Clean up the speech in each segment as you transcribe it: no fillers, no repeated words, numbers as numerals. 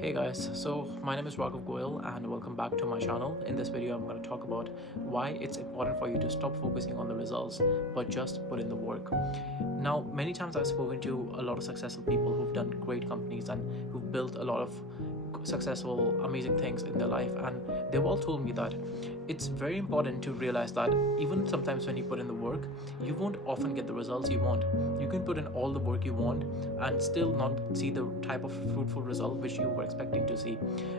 Hey guys, so my name is Raghav Goyal and welcome back to my channel. In this video, I'm going to talk about why it's important for you to stop focusing on the results but just put in the work. Now, many times I've spoken to a lot of successful people who've done great companies and who've built a lot of successful, amazing things in their life, and they've all told me that it's very important to realize that even sometimes when you put in the work, you won't often get the results you want. You can put in all the work you want and still not see the type of fruitful result which you were expecting to see.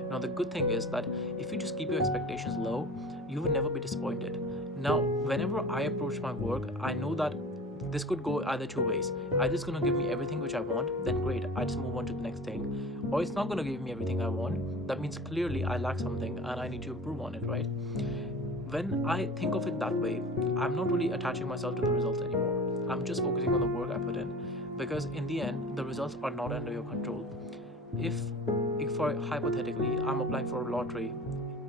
Now, the good thing is that if you just keep your expectations low, you will never be disappointed. Now, whenever I approach my work, I know that this could go either two ways. Either it's going to give me everything which I want, then great, I just move on to the next thing. Or it's not going to give me everything I want. That means clearly I lack something and I need to improve on it, right? When I think of it that way, I'm not really attaching myself to the results anymore. I'm just focusing on the work I put in, because in the end, the results are not under your control. If, if for hypothetically, I'm applying for a lottery.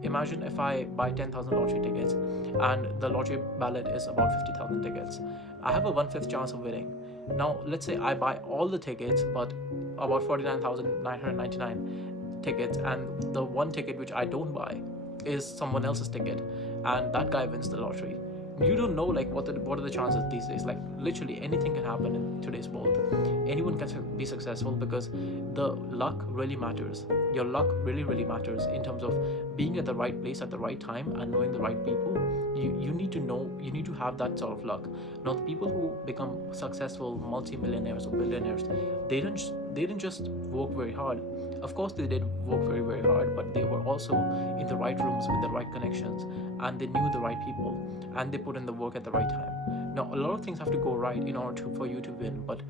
Imagine if I buy 10,000 lottery tickets and the lottery ballot is about 50,000 tickets. I have a 1/5 chance of winning. Now, let's say I buy all the tickets, but about 49,999 tickets, and the one ticket which I don't buy is someone else's ticket, and that guy wins the lottery. You don't know like what are the chances these days. Like literally anything can happen in today's world. Anyone can be successful because the luck really matters. Your luck really matters in terms of being at the right place at the right time and knowing the right people. You need to know, you need to have that sort of luck. Now, the people who become successful multi-millionaires or billionaires, they didn't just work very hard. Of course they did work very hard, but they were also in the right rooms with the right connections, and they knew the right people, and they put in the work at the right time. Now, a lot of things have to go right in order for you to win, but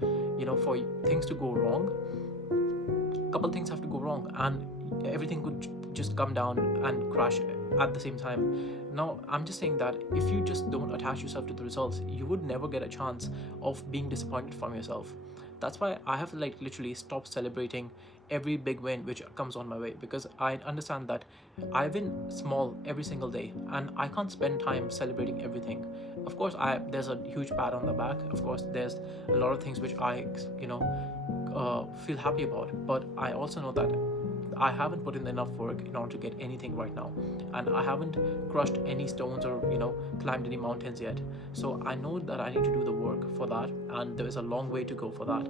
for things to go wrong, a couple things have to go wrong, and everything could just come down and crash at the same time. Now, I'm just saying that if you just don't attach yourself to the results, you would never get a chance of being disappointed from yourself. That's why I have to like literally stop celebrating every big win which comes on my way, because I understand that I win small every single day and I can't spend time celebrating everything. Of course, there's a huge pat on the back. Of course, there's a lot of things which I feel happy about, but I also know that I haven't put in enough work in order to get anything right now, and I haven't crushed any stones or climbed any mountains yet. So I know that I need to do the work for that, and there is a long way to go for that.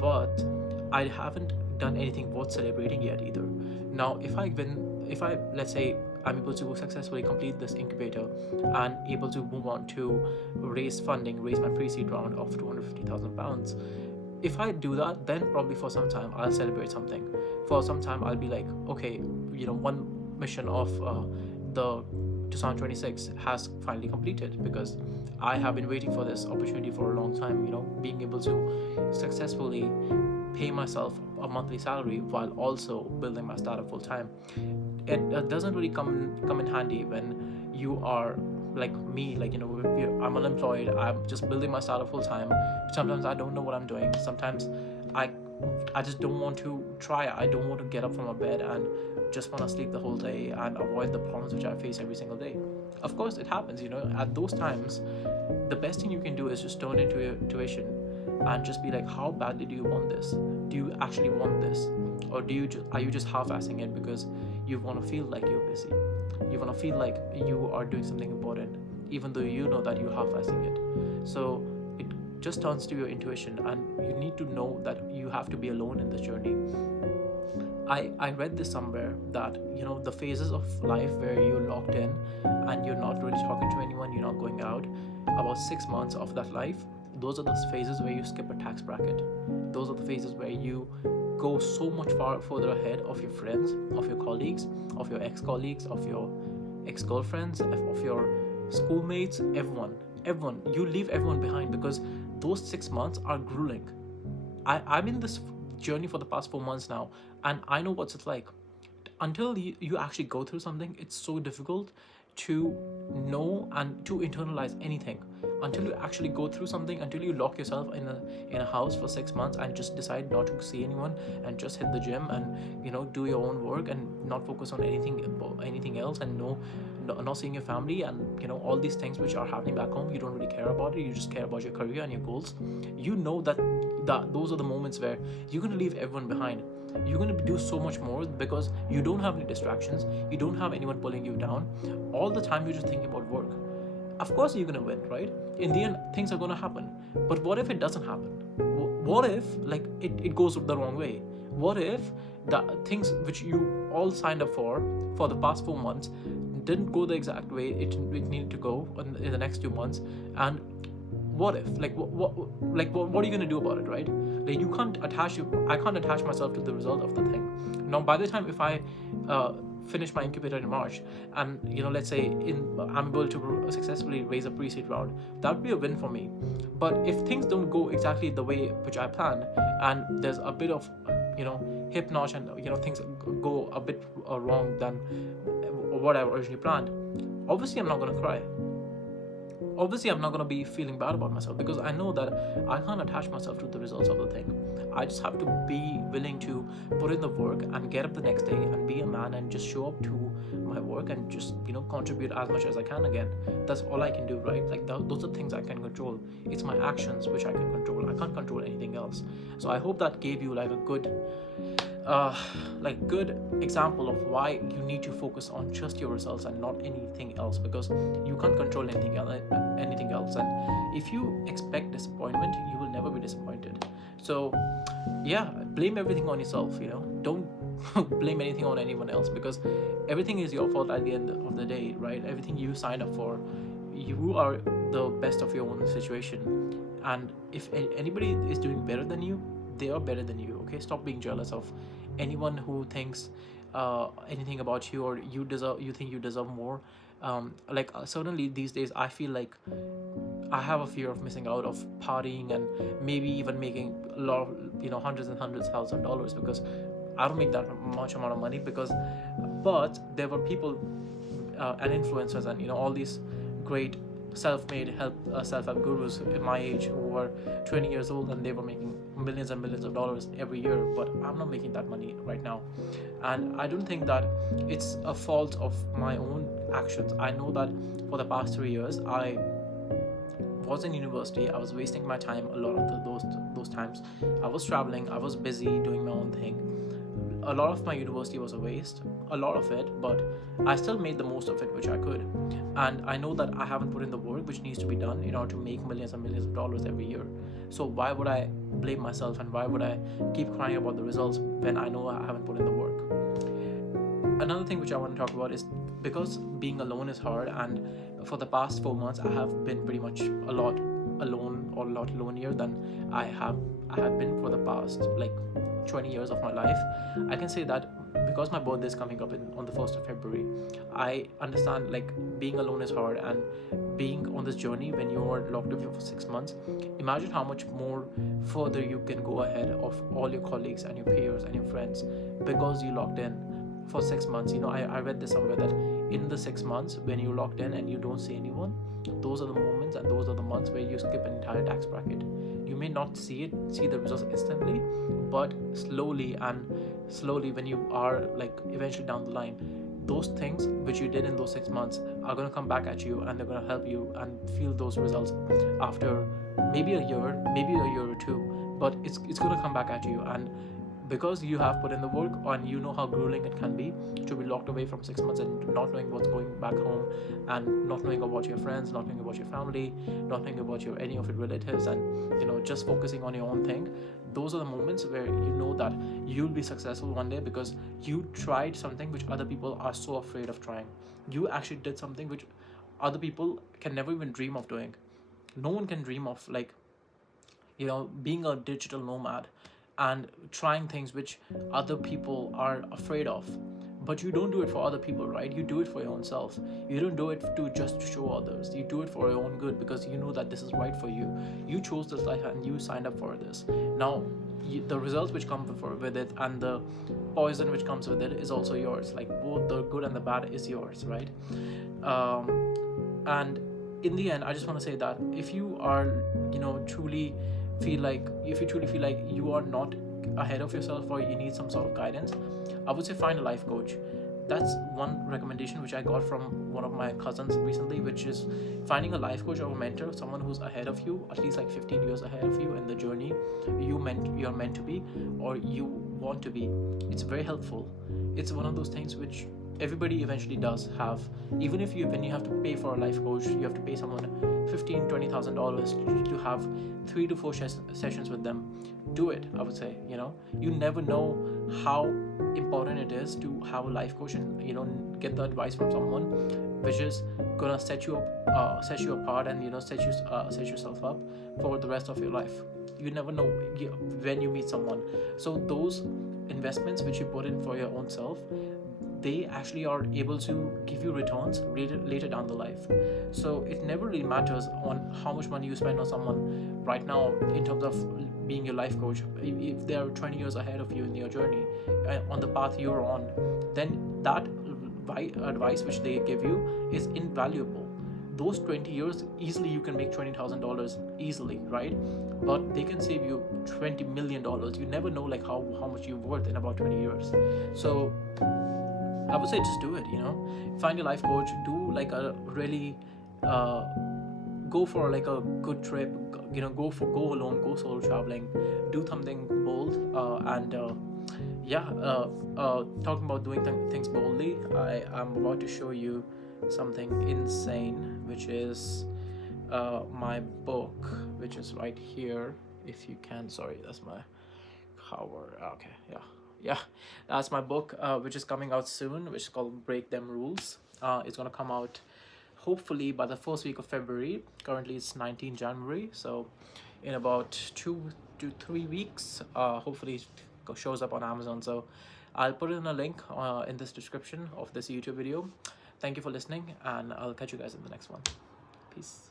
But I haven't done anything worth celebrating yet either. Now, if I let's say I'm able to successfully complete this incubator and able to move on to raise funding, raise my pre-seed round of £250,000. If I do that, then probably for some time I'll celebrate something. For some time I'll be like, okay, one mission of the 2026 has finally completed, because I have been waiting for this opportunity for a long time. Being able to successfully pay myself a monthly salary while also building my startup full time. It doesn't really come in handy when you are like me, like I'm unemployed, I'm just building my startup full time. Sometimes I don't know what I'm doing. Sometimes i I just don't want to try. I don't want to get up from my bed and just want to sleep the whole day and avoid the problems which I face every single day. Of course it happens. At those times, the best thing you can do is just turn into your tuition and just be like, how badly do you want this? Do you actually want this? Or are you just half-assing it because you want to feel like you're busy? You want to feel like you are doing something important, even though you know that you're half-assing it. So it just turns to your intuition, and you need to know that you have to be alone in this journey. I read this somewhere that the phases of life where you're locked in and you're not really talking to anyone, you're not going out, about 6 months of that life, those are the phases where you skip a tax bracket. Those are the phases where you go so much further ahead of your friends, of your colleagues, of your ex-colleagues, of your ex-girlfriends, of your schoolmates, everyone. You leave everyone behind, because those 6 months are grueling. I'm in this journey for the past 4 months now, and I know what it's like. Until you actually go through something, it's so difficult to know and to internalize anything. until you actually go through something, until you lock yourself in a house for 6 months and just decide not to see anyone and just hit the gym and do your own work and not focus on anything else, and not seeing your family and all these things which are happening back home. You don't really care about it. You just care about your career and your goals. That those are the moments where you're going to leave everyone behind. You're going to do so much more because you don't have any distractions. You don't have anyone pulling you down. All the time you're just thinking about work. Of course you're going to win, right? In the end, things are going to happen. But what if it doesn't happen? What if it goes the wrong way? What if the things which you all signed up for the past 4 months didn't go the exact way it needed to go in the next 2 months? And what if, what are you going to do about it, right? Like, I can't attach myself to the result of the thing. Now, by the time, if I finish my incubator in March, and let's say I'm able to successfully raise a pre-seed round, that would be a win for me. But if things don't go exactly the way which I planned, and there's a bit of hip notch, and things go a bit wrong than what I originally planned, obviously I'm not going to cry. Obviously I'm not going to be feeling bad about myself, because I know that I can't attach myself to the results of the thing. I just have to be willing to put in the work and get up the next day and be a man and just show up to my work and just contribute as much as I can again. That's all I can do, right? Like, those are things I can control. It's my actions which I can control. I can't control anything else. So I hope that gave you like a good good example of why you need to focus on just your results and not anything else, because you can't control anything else. And if you expect disappointment, you will never be disappointed. So yeah, blame everything on yourself. Don't blame anything on anyone else, because everything is your fault at the end of the day, right? Everything you signed up for, you are the best of your own situation. And if anybody is doing better than you, they are better than you. Okay, stop being jealous of anyone who thinks anything about you, or you think you deserve more. Certainly these days I feel like I have a fear of missing out, of partying and maybe even making a lot of hundreds and hundreds of thousands of dollars, because I don't make that much amount of money. But there were people and influencers and all these great self-made self-help gurus in my age who were 20 years old, and they were making millions and millions of dollars every year. But I'm not making that money right now, and I don't think that it's a fault of my own actions. I know that for the past 3 years I was in university. I was wasting my time a lot of those times. I was traveling, I was busy doing my own thing. A lot of my university was a waste, a lot of it, but I still made the most of it which I could. And I know that I haven't put in the work which needs to be done in order to make millions and millions of dollars every year. So why would I blame myself, and why would I keep crying about the results when I know I haven't put in the work? Another thing which I want to talk about is, because being alone is hard, and for the past 4 months I have been pretty much a lot alone, or a lot lonelier than I have been for the past 20 years of my life. I can say that because my birthday is coming up on the 1st of February, I understand being alone is hard, and being on this journey when you are locked away for 6 months, imagine how much more further you can go ahead of all your colleagues and your peers and your friends, because you locked in for 6 months. I read this somewhere that in the 6 months when you're locked in and you don't see anyone, those are the moments and those are the months where you skip an entire tax bracket. You may not see the results instantly, but slowly when you are eventually down the line, those things which you did in those 6 months are going to come back at you, and they're going to help you and feel those results after maybe a year or two, but it's going to come back at you. And because you have put in the work, and you know how grueling it can be to be locked away from 6 months and not knowing what's going back home, and not knowing about your friends, not knowing about your family, not knowing about any of your relatives, and just focusing on your own thing. Those are the moments where you know that you'll be successful one day, because you tried something which other people are so afraid of trying. You actually did something which other people can never even dream of doing. No one can dream of being a digital nomad and trying things which other people are afraid of. But you don't do it for other people, right? You do it for your own self. You don't do it to just show others. You do it for your own good, because you know that this is right for you. You chose this life and you signed up for this. Now the results which come with it, and the poison which comes with it, is also yours. Both the good and the bad is yours, right? And in the end, I just want to say that if you are, truly feel like, you are not ahead of yourself, or you need some sort of guidance, I would say find a life coach. That's one recommendation which I got from one of my cousins recently, which is finding a life coach or a mentor, someone who's ahead of you, at least like 15 years ahead of you in the journey you're meant to be, or you want to be. It's very helpful. It's one of those things which everybody eventually does have. Even if when you have to pay for a life coach, you have to pay someone $15,000-$20,000 to have 3 to 4 sessions with them. Do it, I would say. You never know how important it is to have a life coach, and get the advice from someone which is gonna set you apart, and set yourself up for the rest of your life. You never know when you meet someone. So those investments which you put in for your own self, they actually are able to give you returns later down the life. So it never really matters on how much money you spend on someone right now in terms of being your life coach. If they are 20 years ahead of you in your journey, on the path you're on, then that advice which they give you is invaluable. Those 20 years, easily you can make $20,000 easily, right? But they can save you $20 million. You never know like how much you're worth in about 20 years. So I would say just do it. Find a life coach, do like a really go for like a good trip, go alone, go solo traveling, do something bold, and talking about doing things boldly, I am about to show you something insane, which is my book, which is right here. If you can, sorry, that's my cover. Okay, yeah, that's my book, which is coming out soon, which is called Break Them Rules. It's gonna come out hopefully by the first week of February. Currently it's 19 January, so in about 2 to 3 weeks, hopefully it shows up on Amazon. So I'll put in a link in this description of this YouTube video. Thank you for listening, and I'll catch you guys in the next one. Peace.